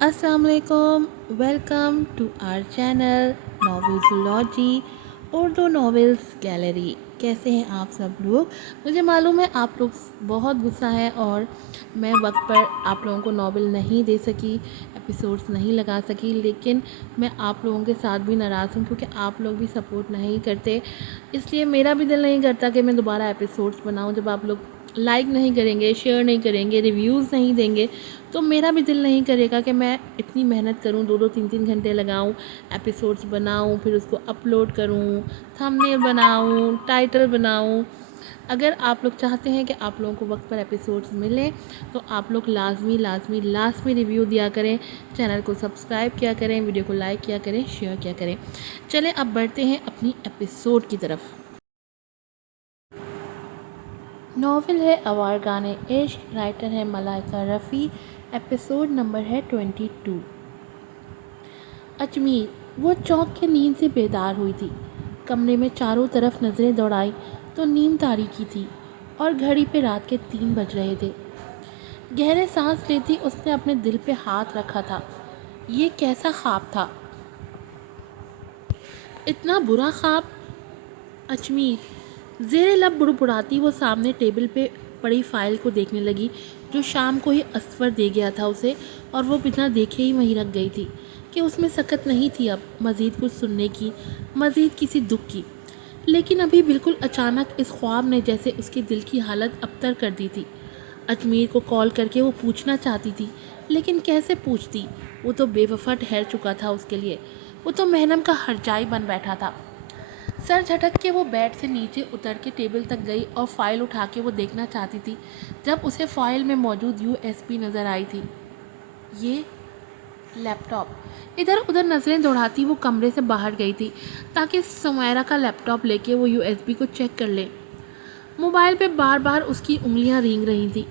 अस्सलाम वालेकुम। Welcome to our channel novelsology Urdu novels gallery. कैसे हैं आप सब लोग? मुझे मालूम है आप लोग बहुत गुस्सा है और मैं वक्त पर आप लोगों को नॉवेल नहीं दे सकी, एपिसोड्स नहीं लगा सकी, लेकिन मैं आप लोगों के साथ भी नाराज़ हूँ क्योंकि आप लोग भी सपोर्ट नहीं करते। इसलिए मेरा भी दिल नहीं करता कि मैं दोबारा एपिसोड्स बनाऊँ। जब आप लोग लाइक नहीं करेंगे, शेयर नहीं करेंगे, रिव्यूज़ नहीं देंगे, तो मेरा भी दिल नहीं करेगा कि मैं इतनी मेहनत करूं, 2-2 3-3 घंटे लगाऊं, एपिसोड्स बनाऊं, फिर उसको अपलोड करूं, थंबनेल बनाऊं, टाइटल बनाऊं। अगर आप लोग चाहते हैं कि आप लोगों को वक्त पर एपिसोड्स मिलें तो आप लोग लाजमी रिव्यू दिया करें, चैनल को सब्सक्राइब किया करें, वीडियो को लाइक किया करें, शेयर किया करें। चलें अब बढ़ते हैं अपनी एपिसोड की तरफ। नॉवेल है आवारगाने इश्क, राइटर है मलाइका रफ़ी, एपिसोड नंबर है 22। अजमेर। वो चौंक के नींद से बेदार हुई थी। कमरे में चारों तरफ नज़रें दौड़ाई तो नींद तारीकी थी और घड़ी पे रात के 3 बज रहे थे। गहरे सांस लेती उसने अपने दिल पे हाथ रखा था। ये कैसा ख्वाब था? इतना बुरा ख्वाब? अजमेर। ज़ेरे लब बुड़बुड़ाती वो सामने टेबल पे पड़ी फाइल को देखने लगी जो शाम को ही असफर दे गया था उसे, और वो बिना देखे ही वहीं रख गई थी कि उसमें सकत नहीं थी अब मज़ीद कुछ सुनने की, मज़ीद किसी दुख की। लेकिन अभी बिल्कुल अचानक इस ख्वाब ने जैसे उसके दिल की हालत अबतर कर दी थी। अजमेर को कॉल करके वो पूछना चाहती थी, लेकिन कैसे पूछती? वो तो बेवफा ठहर चुका था उसके लिए। वो तो महनम का हरजाई बन बैठा था। सर झटक के वो बेड से नीचे उतर के टेबल तक गई और फाइल उठा के वो देखना चाहती थी जब उसे फाइल में मौजूद यूएसबी नज़र आई थी। ये लैपटॉप। इधर उधर नज़रें दौड़ाती वो कमरे से बाहर गई थी ताकि सुमैरा का लैपटॉप लेके वो यूएसबी को चेक कर ले। मोबाइल पे बार बार उसकी उंगलियां रेंग रही थी।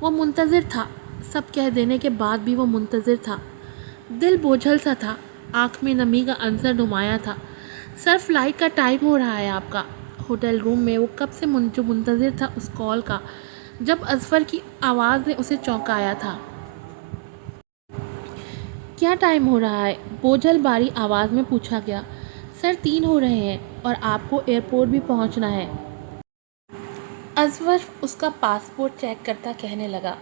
वो मुंतज़िर था, सब कह देने के बाद भी वो मुंतज़िर था। दिल बोझल सा था, आँख में नमी का अंसर नुमाया था। सर फ्लाइट का टाइम हो रहा है आपका। होटल रूम में वो कब से जो मुंतज़िर था उस कॉल का, जब अजफर की आवाज़ ने उसे चौंकाया था। क्या टाइम हो रहा है? बोझल बारी आवाज़ में पूछा गया। सर 3 हो रहे हैं और आपको एयरपोर्ट भी पहुंचना है। अजफर उसका पासपोर्ट चेक करता कहने लगा।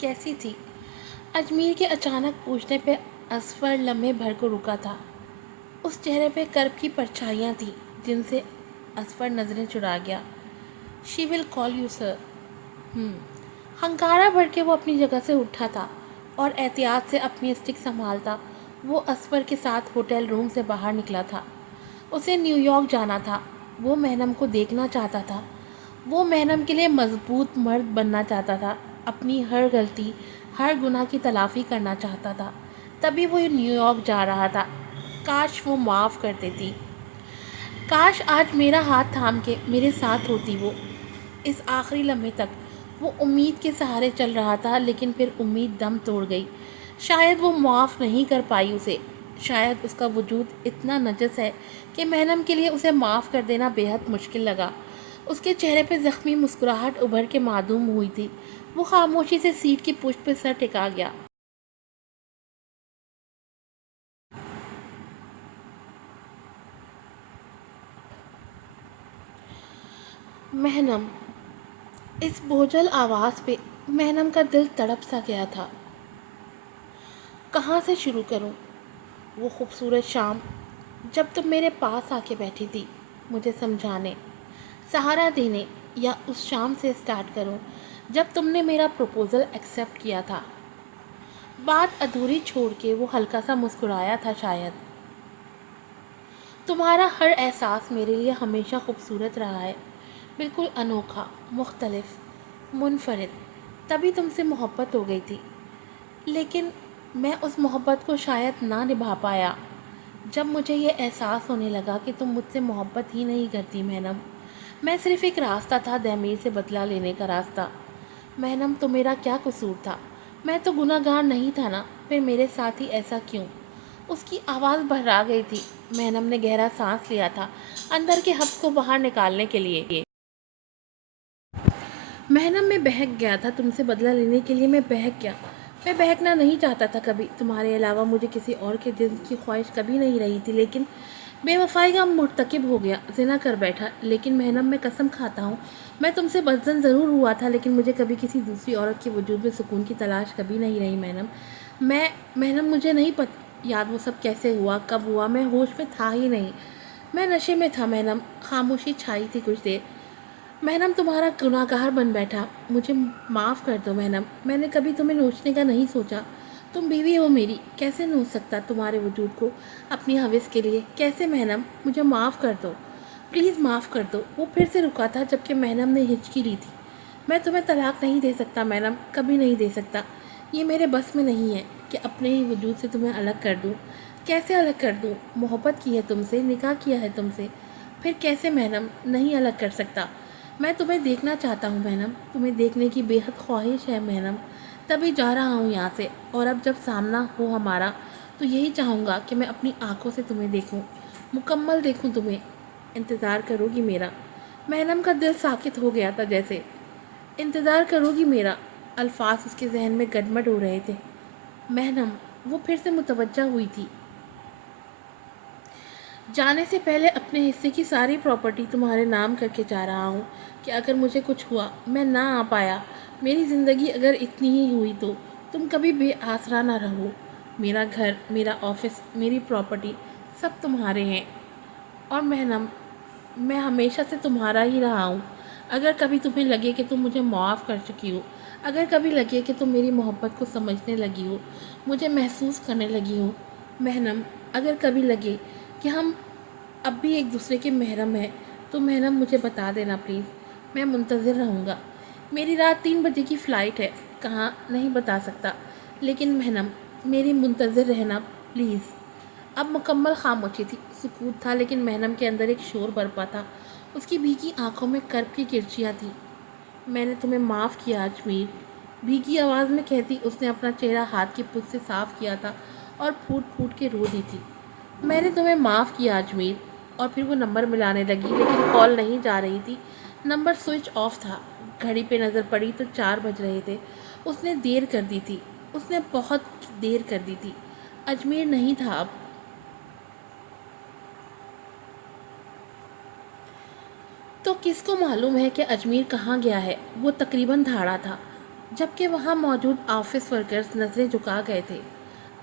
कैसी थी? अजमेर के अचानक पूछने पे अजफर लम्हे भर को रुका था। उस चेहरे पे कर्ब की परछाइयाँ थी जिनसे अजफर नज़रें चुरा गया। She will call you sir. हंकारा भर के वो अपनी जगह से उठा था और एहतियात से अपनी स्टिक संभालता वो अजफर के साथ होटल रूम से बाहर निकला था। उसे न्यूयॉर्क जाना था। वो महनम को देखना चाहता था। वो महनम के लिए मजबूत मर्द बनना चाहता था। अपनी हर गलती, हर गुनाह की तलाफ़ी करना चाहता था। तभी वो न्यूयॉर्क जा रहा था। काश वो माफ़ कर देती। काश आज मेरा हाथ थाम के मेरे साथ होती वो। इस आखिरी लम्हे तक वो उम्मीद के सहारे चल रहा था, लेकिन फिर उम्मीद दम तोड़ गई। शायद वो माफ़ नहीं कर पाई उसे। शायद उसका वजूद इतना नजस है कि महनम के लिए उसे माफ़ कर देना बेहद मुश्किल लगा। उसके चेहरे पे ज़ख्मी मुस्कुराहट उभर के मासूम हुई थी। वो खामोशी से सीट की पुष्ट पे सर टिका गया। महनम। इस बोझल आवाज़ पे महनम का दिल तड़प सा गया था। कहाँ से शुरू करूँ? वो खूबसूरत शाम जब तुम मेरे पास आके बैठी थी मुझे समझाने, सहारा देने, या उस शाम से स्टार्ट करूं जब तुमने मेरा प्रपोज़ल एक्सेप्ट किया था? बात अधूरी छोड़ के वो हल्का सा मुस्कुराया था। शायद तुम्हारा हर एहसास मेरे लिए हमेशा खूबसूरत रहा है, बिल्कुल अनोखा, मुख्तलिफ, मुनफरिद। तभी तुमसे मोहब्बत हो गई थी, लेकिन मैं उस मोहब्बत को शायद ना निभा पाया। जब मुझे ये एहसास होने लगा कि तुम मुझसे मोहब्बत ही नहीं करती महनम, मैं सिर्फ एक रास्ता था दैमीर से बदला लेने का रास्ता। महनम, तो मेरा क्या कसूर था? मैं तो गुनाहगार नहीं था ना? फिर मेरे साथ ही ऐसा क्यों? उसकी आवाज़ बहरा गई थी। महनम ने गहरा सांस लिया था अंदर के हब्स को बाहर निकालने के लिए। महनम, मैं बहक गया था तुमसे बदला लेने के लिए। मैं बहक गया। मैं बहकना नहीं चाहता था कभी, तुम्हारे अलावा मुझे किसी और के दिल की ख्वाहिश कभी नहीं रही थी, लेकिन बेवफाई का मुर्तकिब हो गया, ज़िना कर बैठा। लेकिन मेहनम, मैं कसम खाता हूँ, मैं तुमसे बदज़न ज़रूर हुआ था, लेकिन मुझे कभी किसी दूसरी औरत के वजूद में सुकून की तलाश कभी नहीं रही मेहनम। मैं मेहनम, मुझे नहीं याद वो सब कैसे हुआ, कब हुआ, मैं होश में था ही नहीं। मैं नशे में था मेहनम। खामोशी छाई थी कुछ देर। मेहनम, तुम्हारा गुनाहगार बन बैठा, मुझे माफ़ कर दो मेहनम। मैंने कभी तुम्हें नोचने का नहीं सोचा। तुम बीवी हो मेरी, कैसे नोच सकता तुम्हारे वजूद को अपनी हविस के लिए, कैसे मेहनम, मुझे माफ़ कर दो, प्लीज़ माफ़ कर दो। वो फिर से रुका था जबकि मेहनम ने हिचकी ली थी। मैं तुम्हें तलाक नहीं दे सकता मेहनम, कभी नहीं दे सकता। ये मेरे बस में नहीं है कि अपने ही वजूद से तुम्हें अलग कर दूँ। कैसे अलग कर दूँ? मोहब्बत की है तुमसे, निकाह किया है तुमसे, फिर कैसे मेहनम? नहीं अलग कर सकता। मैं तुम्हें देखना चाहता हूँ मेहनम, तुम्हें देखने की बेहद ख्वाहिश है मेहनम, तभी जा रहा हूँ यहाँ से। और अब जब सामना हो हमारा, तो यही चाहूँगा कि मैं अपनी आँखों से तुम्हें देखूँ, मुकम्मल देखूँ तुम्हें। इंतज़ार करोगी मेरा? मेहनम का दिल साकित हो गया था जैसे। इंतज़ार करोगी मेरा? अल्फाज उसके जहन में गडमड हो रहे थे। मेहनम, वो फिर से मुतवज्जा हुई थी। जाने से पहले अपने हिस्से की सारी प्रॉपर्टी तुम्हारे नाम करके जा रहा हूँ कि अगर मुझे कुछ हुआ, मैं ना आ पाया, मेरी ज़िंदगी अगर इतनी ही हुई, तो तुम कभी बेआसरा ना रहो। मेरा घर, मेरा ऑफिस, मेरी प्रॉपर्टी सब तुम्हारे हैं। और मेहनम, मैं हमेशा से तुम्हारा ही रहा हूँ। अगर कभी तुम्हें लगे कि तुम मुझे माफ़ कर चुकी हो, अगर कभी लगे कि तुम मेरी मोहब्बत को समझने लगी हो, मुझे महसूस करने लगी हो, मेहनम, अगर कभी लगे कि हम अब भी एक दूसरे के महरम हैं, तो मेहनम मुझे बता देना प्लीज़। मैं मुंतज़िर रहूँगा। मेरी रात 3 बजे की फ़्लाइट है, कहाँ नहीं बता सकता, लेकिन मेहनम, मेरी मुंतज़िर रहना प्लीज़। अब मुकम्मल खामोशी थी, सुकूत था, लेकिन मेहनम के अंदर एक शोर बरपा था। उसकी भीगी आंखों में कर्ब की किरचियाँ थीं। मैंने तुम्हें माफ़ किया अजमीर, भीगी आवाज़ में कहती उसने अपना चेहरा हाथ की पुछ से साफ़ किया था और फूट फूट के रो दी थी। मैंने तुम्हें माफ़ किया अजमीर। और फिर वो नंबर मिलाने लगी, लेकिन कॉल नहीं जा रही थी। नंबर स्विच ऑफ था। घड़ी पे नज़र पड़ी तो 4 बज रहे थे। उसने देर कर दी थी, उसने बहुत देर कर दी थी। अजमेर नहीं था अब। तो किसको मालूम है कि अजमेर कहाँ गया है? वो तकरीबन धाड़ा था, जबकि वहाँ मौजूद ऑफिस वर्कर्स नज़रें झुका गए थे।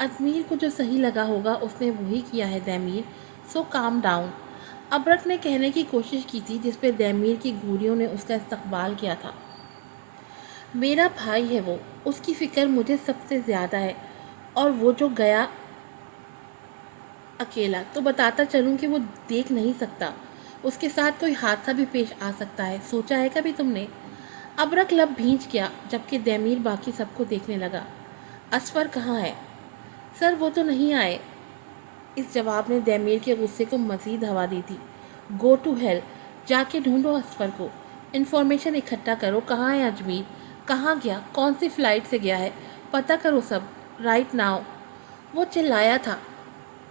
अजमेर को जो सही लगा होगा उसने वही किया है दैमीर, सो काम डाउन। अबरक ने कहने की कोशिश की थी, जिस पे दैमीर की घूरियों ने उसका इस्तकबाल किया था। मेरा भाई है वो, उसकी फ़िक्र मुझे सबसे ज़्यादा है। और वो जो गया अकेला, तो बताता चलूं कि वो देख नहीं सकता, उसके साथ कोई हादसा भी पेश आ सकता है। सोचा है कभी तुमने? अबरक लब भींच गया, जबकि दैमीर बाकी सबको देखने लगा। असफर कहाँ है? सर, वो तो नहीं आए। इस जवाब ने दैमीर के गुस्से को मज़ीद हवा दी थी। गो टू हेल, जाके ढूंढो असफर को। इन्फॉर्मेशन इकट्ठा करो, कहाँ है अजमीर, कहाँ गया, कौन सी फ़्लाइट से गया है, पता करो सब, राइट नाउ। वो चिल्लाया था।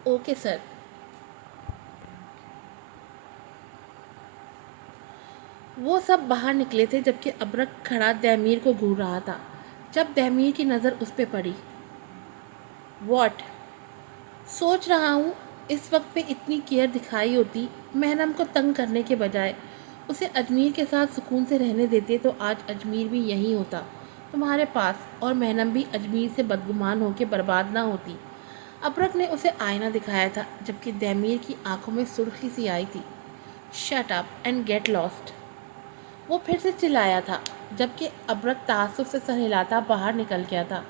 Okay sir. वो सब बाहर निकले थे, जबकि अबरक खड़ा दैमीर को घूर रहा था। जब दैमीर की नज़र उस पर पड़ी। वॉट? सोच रहा हूँ, इस वक्त पे इतनी केयर दिखाई होती, मेहनम को तंग करने के बजाय उसे अजमीर के साथ सुकून से रहने देते, तो आज अजमीर भी यहीं होता, तुम्हारे पास, और मेहनम भी अजमीर से बदगुमान होकर बर्बाद ना होती। अबरक ने उसे आईना दिखाया था, जबकि दैमीर की आंखों में सुर्खी सी आई थी। Shut up and get lost, वो फिर से चिल्लाया था, जबकि अबरक तासुब से सर हिलाता बाहर निकल गया था।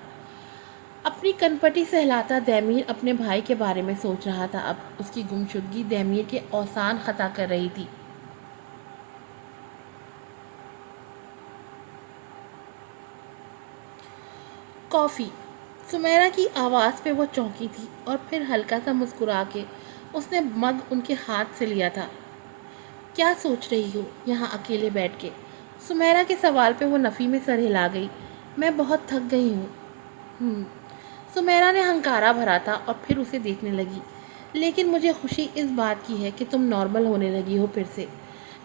अपनी कनपटी से हिलाता दैमीर अपने भाई के बारे में सोच रहा था। अब उसकी गुमशुदगी दैमीर के औसान खता कर रही थी। कॉफ़ी। सुमेरा की आवाज़ पे वो चौंकी थी, और फिर हल्का सा मुस्कुरा के उसने मग उनके हाथ से लिया था। क्या सोच रही हो यहाँ अकेले बैठ के? सुमेरा के सवाल पे वो नफ़ी में सर हिला गई। मैं बहुत थक गई हूँ। सुमेरा ने हंकारा भरा था और फिर उसे देखने लगी। लेकिन मुझे खुशी इस बात की है कि तुम नॉर्मल होने लगी हो फिर से।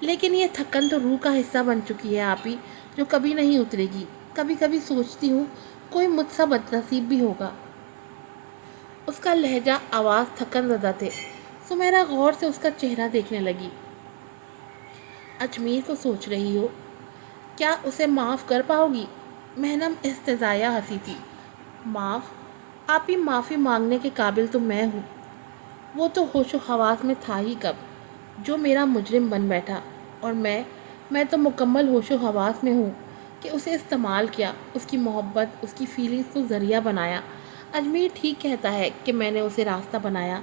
लेकिन ये थकन तो रूह का हिस्सा बन चुकी है आप ही, जो कभी नहीं उतरेगी। कभी कभी सोचती हूँ کوئی مجھ سا بدنصیب بھی ہوگا۔ اس کا لہجہ، آواز تھکن زدہ تھے۔ سمیرا غور سے اس کا چہرہ دیکھنے لگی۔ اجمیر کو سوچ رہی ہو؟ کیا اسے معاف کر پاؤ گی؟ مہنم استہزائیہ ہنسی تھی۔ معاف؟ آپ ہی معافی مانگنے کے قابل تو میں ہوں۔ وہ تو ہوش و حواس میں تھا ہی کب جو میرا مجرم بن بیٹھا، اور میں تو مکمل ہوش و حواس میں ہوں کہ اسے استعمال کیا، اس کی محبت، اس کی فیلنگز کو ذریعہ بنایا۔ اجمیر ٹھیک کہتا ہے کہ میں نے اسے راستہ بنایا،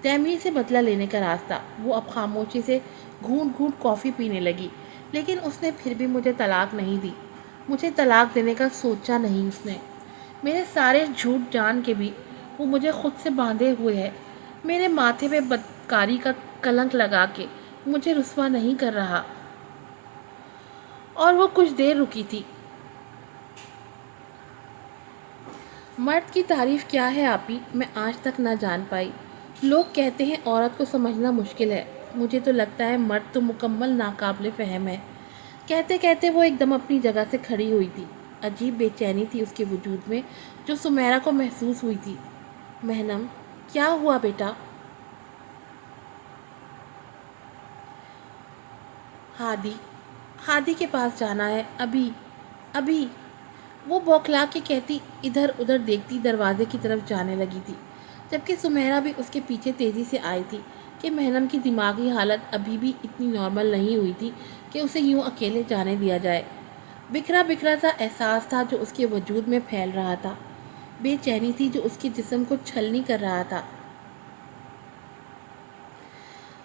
تیمور سے بدلہ لینے کا راستہ۔ وہ اب خاموشی سے گھونٹ گھونٹ کافی پینے لگی۔ لیکن اس نے پھر بھی مجھے طلاق نہیں دی۔ مجھے طلاق دینے کا سوچا نہیں اس نے۔ میرے سارے جھوٹ جان کے بھی وہ مجھے خود سے باندھے ہوئے ہے۔ میرے ماتھے پہ بدکاری کا کلنک لگا کے مجھے رسوا نہیں کر رہا۔ اور وہ کچھ دیر رکی تھی۔ مرد کی تعریف کیا ہے آپی، میں آج تک نہ جان پائی۔ لوگ کہتے ہیں عورت کو سمجھنا مشکل ہے، مجھے تو لگتا ہے مرد تو مکمل ناقابل فہم ہے۔ کہتے کہتے وہ ایک دم اپنی جگہ سے کھڑی ہوئی تھی۔ عجیب بے چینی تھی اس کے وجود میں جو سمیرا کو محسوس ہوئی تھی۔ مہنم، کیا ہوا بیٹا؟ ہادی کے پاس جانا ہے، ابھی۔ وہ بوکھلا کے کہتی ادھر ادھر دیکھتی دروازے کی طرف جانے لگی تھی، جبکہ سمیرا بھی اس کے پیچھے تیزی سے آئی تھی کہ مہنم کی دماغی حالت ابھی بھی اتنی نارمل نہیں ہوئی تھی کہ اسے یوں اکیلے جانے دیا جائے۔ بکھرا بکھرا سا احساس تھا جو اس کے وجود میں پھیل رہا تھا، بے چینی تھی جو اس کے جسم کو چھلنی کر رہا تھا۔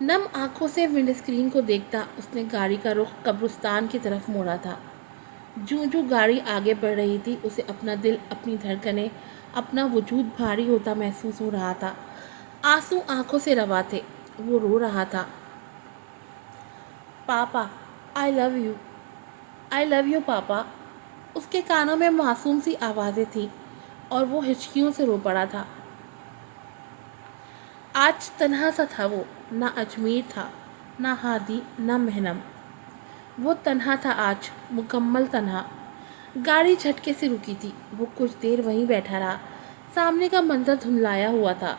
نم آنکھوں سے ونڈ اسکرین کو دیکھتا اس نے گاڑی کا رخ قبرستان کی طرف موڑا تھا۔ جو گاڑی آگے بڑھ رہی تھی اسے اپنا دل، اپنی دھڑکنیں، اپنا وجود بھاری ہوتا محسوس ہو رہا تھا۔ آنسو آنکھوں سے روا تھے۔ وہ رو رہا تھا، پاپا آئی لو یو پاپا۔ اس کے کانوں میں معصوم سی آوازیں تھیں اور وہ ہچکیوں سے رو پڑا تھا۔ آج تنہا سا تھا وہ، نہ اجمیر تھا، نہ ہادی، نہ مہنم۔ وہ تنہا تھا آج، مکمل تنہا۔ گاڑی جھٹکے سے رکی تھی۔ وہ کچھ دیر وہیں بیٹھا رہا۔ سامنے کا منظر دھندلایا ہوا تھا۔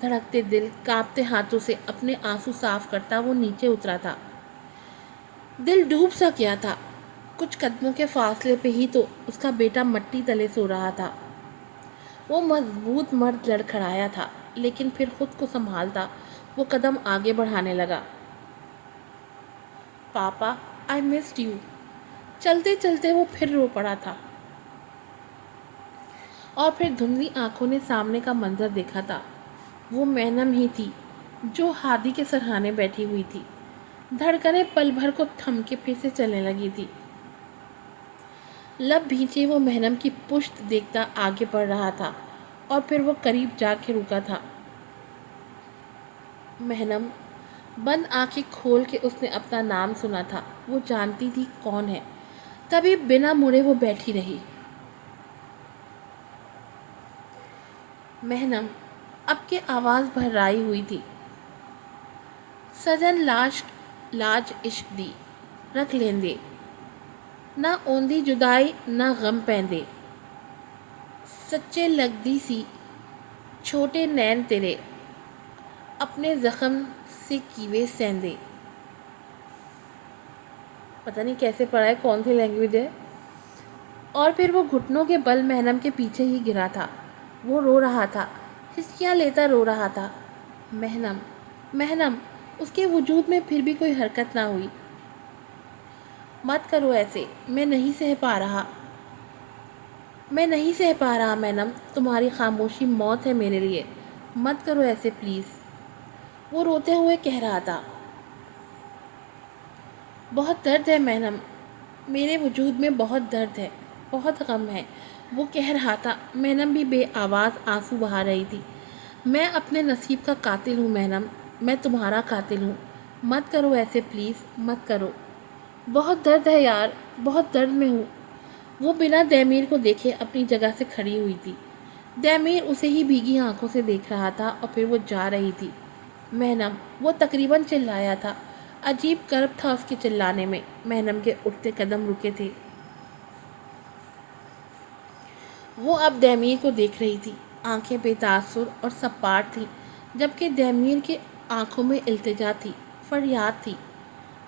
دھڑکتے دل، کانپتے ہاتھوں سے اپنے آنسو صاف کرتا وہ نیچے اترا تھا۔ دل ڈوب سا گیا تھا۔ کچھ قدموں کے فاصلے پہ ہی تو اس کا بیٹا مٹی تلے سو رہا تھا۔ وہ مضبوط مرد لڑکھڑایا تھا، لیکن پھر خود کو سنبھالتا وہ قدم آگے بڑھانے لگا۔ پاپا آئی مسڈ یو۔ چلتے چلتے وہ پھر رو پڑا تھا اور پھر دھندلی آنکھوں نے سامنے کا منظر دیکھا تھا۔ وہ مہنم ہی تھی جو ہادی کے سرہانے بیٹھی ہوئی تھی۔ دھڑکنیں پل بھر کو تھم کے پھر سے چلنے لگی تھی۔ لب بھینچے وہ مہنم کی پشت دیکھتا آگے بڑھ رہا تھا اور پھر وہ قریب جا کے رکا تھا۔ مہنم، بند آنکھیں کھول کے اس نے اپنا نام سنا تھا۔ وہ جانتی تھی کون ہے، تبھی بنا مڑے وہ بیٹھی رہی۔ مہنم، اب کے آواز بھررائی ہوئی تھی۔ سجن لاج عشق دی، رکھ لیندے، نہ اوندی جدائی نہ غم پیندے، سچے لگدی سی چھوٹے نین تیرے، اپنے زخم سے کیوے سیندے۔ پتہ نہیں کیسے پڑھا ہے، کون سی لینگویج ہے۔ اور پھر وہ گھٹنوں کے بل مہنم کے پیچھے ہی گرا تھا۔ وہ رو رہا تھا، ہچکیاں لیتا رو رہا تھا۔ مہنم، اس کے وجود میں پھر بھی کوئی حرکت نہ ہوئی۔ مت کرو ایسے، میں نہیں سہ پا رہا مہنم، تمہاری خاموشی موت ہے میرے لیے، مت کرو ایسے پلیز۔ وہ روتے ہوئے کہہ رہا تھا۔ بہت درد ہے مہنم، میرے وجود میں بہت درد ہے، بہت غم ہے، وہ کہہ رہا تھا۔ مہنم بھی بے آواز آنسو بہا رہی تھی۔ میں اپنے نصیب کا قاتل ہوں مہنم، میں تمہارا قاتل ہوں، مت کرو ایسے پلیز، مت کرو۔ بہت درد ہے یار، بہت درد میں ہوں۔ وہ بنا دہمیر کو دیکھے اپنی جگہ سے کھڑی ہوئی تھی۔ دہمیر اسے ہی بھیگی آنکھوں سے دیکھ رہا تھا اور پھر وہ جا رہی تھی۔ مہنم، وہ تقریباً چلایا تھا۔ عجیب کرب تھا اس کے چلانے میں۔ مہنم کے اٹھتے قدم رکے تھے۔ وہ اب دہمیر کو دیکھ رہی تھی، آنکھیں بے تاثر اور سپاٹ تھیں، جبکہ دہمیر کے آنکھوں میں التجا تھی، فریاد تھی۔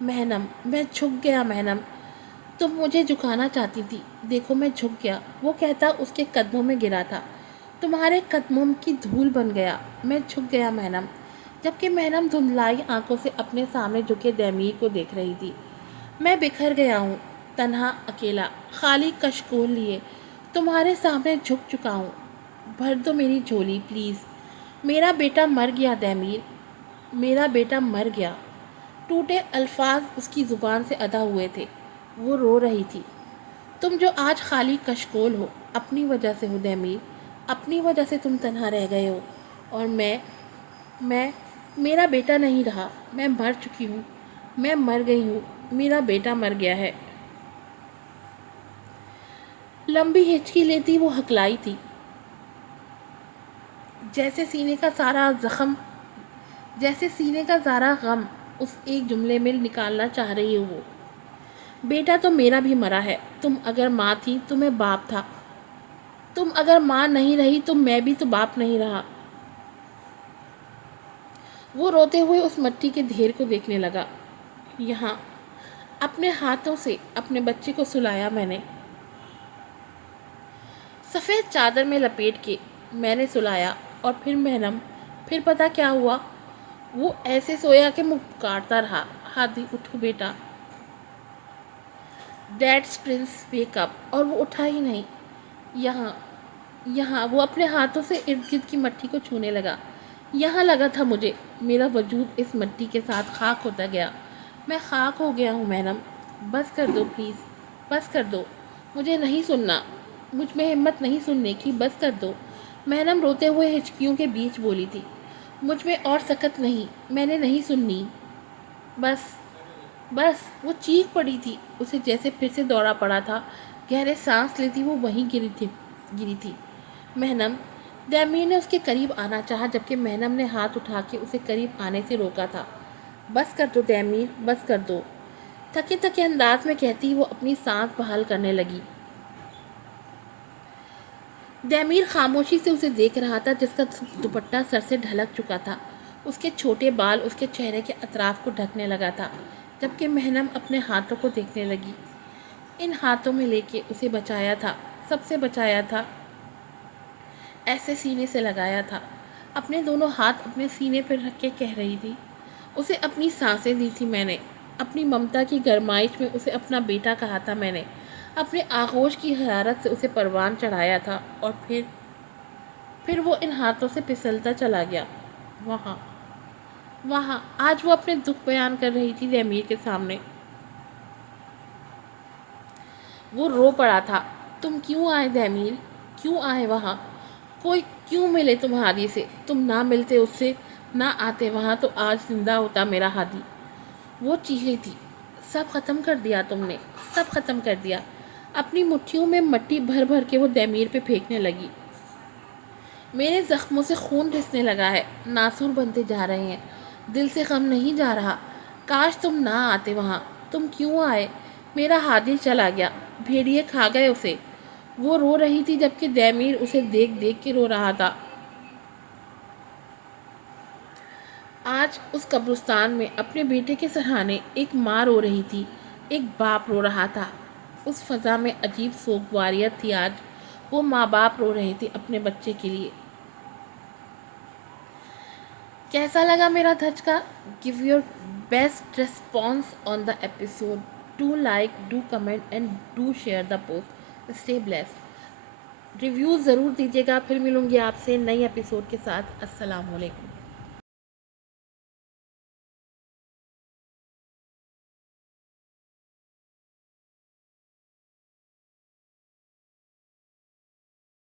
مہنم، میں جھک گیا مہنم، تم مجھے جھکانا چاہتی تھی، دیکھو میں جھک گیا، وہ کہتا اس کے قدموں میں گرا تھا۔ تمہارے قدموں کی دھول بن گیا، میں جھک گیا مہنم، جبکہ مہنم دھندلائی آنکھوں سے اپنے سامنے جھکے دہمیر کو دیکھ رہی تھی۔ میں بکھر گیا ہوں، تنہا، اکیلا، خالی کشکول لیے، تمہارے سامنے جھک چکا ہوں، بھر دو میری جھولی پلیز۔ میرا بیٹا مر گیا دہمیر، میرا بیٹا مر گیا۔ ٹوٹے الفاظ اس کی زبان سے ادا ہوئے تھے، وہ رو رہی تھی۔ تم جو آج خالی کشکول ہو، اپنی وجہ سے ہو دہمیر، اپنی وجہ سے تم تنہا رہ گئے ہو، اور میں میرا بیٹا نہیں رہا، میں مر چکی ہوں، میں مر گئی ہوں، میرا بیٹا مر گیا ہے۔ لمبی ہچکی لیتی وہ ہکلائی تھی، جیسے سینے کا سارا غم اس ایک جملے میں نکالنا چاہ رہی ہو وہ۔ بیٹا تو میرا بھی مرا ہے، تم اگر ماں تھی تو میں باپ تھا، تم اگر ماں نہیں رہی تو میں بھی تو باپ نہیں رہا۔ وہ روتے ہوئے اس مٹی کے ڈھیر کو دیکھنے لگا۔ یہاں اپنے ہاتھوں سے اپنے بچے کو سلایا میں نے، سفید چادر میں لپیٹ کے میں نے سلایا، اور پھر مہنم، پھر پتا کیا ہوا؟ وہ ایسے سویا کہ منہ پکارتا رہا، ہادی اٹھو بیٹا، ڈیڈس پرنس ویک اپ، اور وہ اٹھا ہی نہیں۔ یہاں وہ اپنے ہاتھوں سے ارد گرد کی مٹی کو چھونے لگا۔ یہاں لگا تھا مجھے، میرا وجود اس مٹی کے ساتھ خاک ہوتا گیا، میں خاک ہو گیا ہوں مہنم، بس کر دو پلیز، بس کر دو، مجھے نہیں سننا، مجھ میں ہمت نہیں سننے کی، بس کر دو۔ مہنم روتے ہوئے ہچکیوں کے بیچ بولی تھی، مجھ میں اور سکت نہیں، میں نے نہیں سننی، بس بس۔ وہ چیخ پڑی تھی، اسے جیسے پھر سے دورہ پڑا تھا، گہرے سانس لیتی وہ وہیں گری تھی۔ مہنم، دہمیر نے اس کے قریب آنا چاہا، جبکہ مہنم نے ہاتھ اٹھا کے اسے قریب آنے سے روکا تھا۔ بس کر دو دہمیر، بس کر دو، تھکے تھکے انداز میں کہتی وہ اپنی سانس بحال کرنے لگی۔ دہمیر خاموشی سے اسے دیکھ رہا تھا، جس کا دوپٹہ سر سے ڈھلک چکا تھا، اس کے چھوٹے بال اس کے چہرے کے اطراف کو ڈھکنے لگا تھا، جبکہ مہنم اپنے ہاتھوں کو دیکھنے لگی۔ ان ہاتھوں میں لے کے اسے بچایا تھا، سب سے بچایا تھا، ایسے سینے سے لگایا تھا، اپنے دونوں ہاتھ اپنے سینے پر رکھ کے کہہ رہی تھی، اسے اپنی سانسیں دی تھی میں نے، اپنی ممتا کی گرمائش میں اسے اپنا بیٹا کہا تھا میں نے، اپنے آغوش کی حرارت سے اسے پروان چڑھایا تھا، اور پھر وہ ان ہاتھوں سے پھسلتا چلا گیا۔ وہاں آج وہ اپنے دکھ بیان کر رہی تھی دہمیر کے سامنے۔ وہ رو پڑا تھا، تم کیوں آئے دہمیر، کیوں آئے وہاں، کوئی کیوں ملے تم ہادی سے، تم نہ ملتے اس سے، نہ آتے وہاں تو آج زندہ ہوتا میرا ہادی۔ وہ چیخی تھی، سب ختم کر دیا تم نے، سب ختم کر دیا۔ اپنی مٹھیوں میں مٹی بھر بھر کے وہ دہمیر پہ پھینکنے لگی۔ میرے زخموں سے خون رسنے لگا ہے، ناسور بنتے جا رہے ہیں، دل سے غم نہیں جا رہا، کاش تم نہ آتے وہاں، تم کیوں آئے، میرا ہادی چلا گیا، بھیڑیے کھا گئے اسے۔ وہ رو رہی تھی، جبکہ دہمیر اسے دیکھ دیکھ کے رو رہا تھا۔ آج اس قبرستان میں اپنے بیٹے کے سہرانے ایک ماں رو رہی تھی، ایک باپ رو رہا تھا، اس فضا میں عجیب سوگواریت تھی۔ آج وہ ماں باپ رو رہے تھے اپنے بچے کے لیے۔ کیسا لگا میرا دھچکا؟ Give your best response on the episode. Do like, do comment and do share the post. Stay blessed. Reviews ضرور دیجیے گا، پھر ملوں گی آپ سے نئی ایپیسوڈ کے ساتھ۔ السلام علیکم۔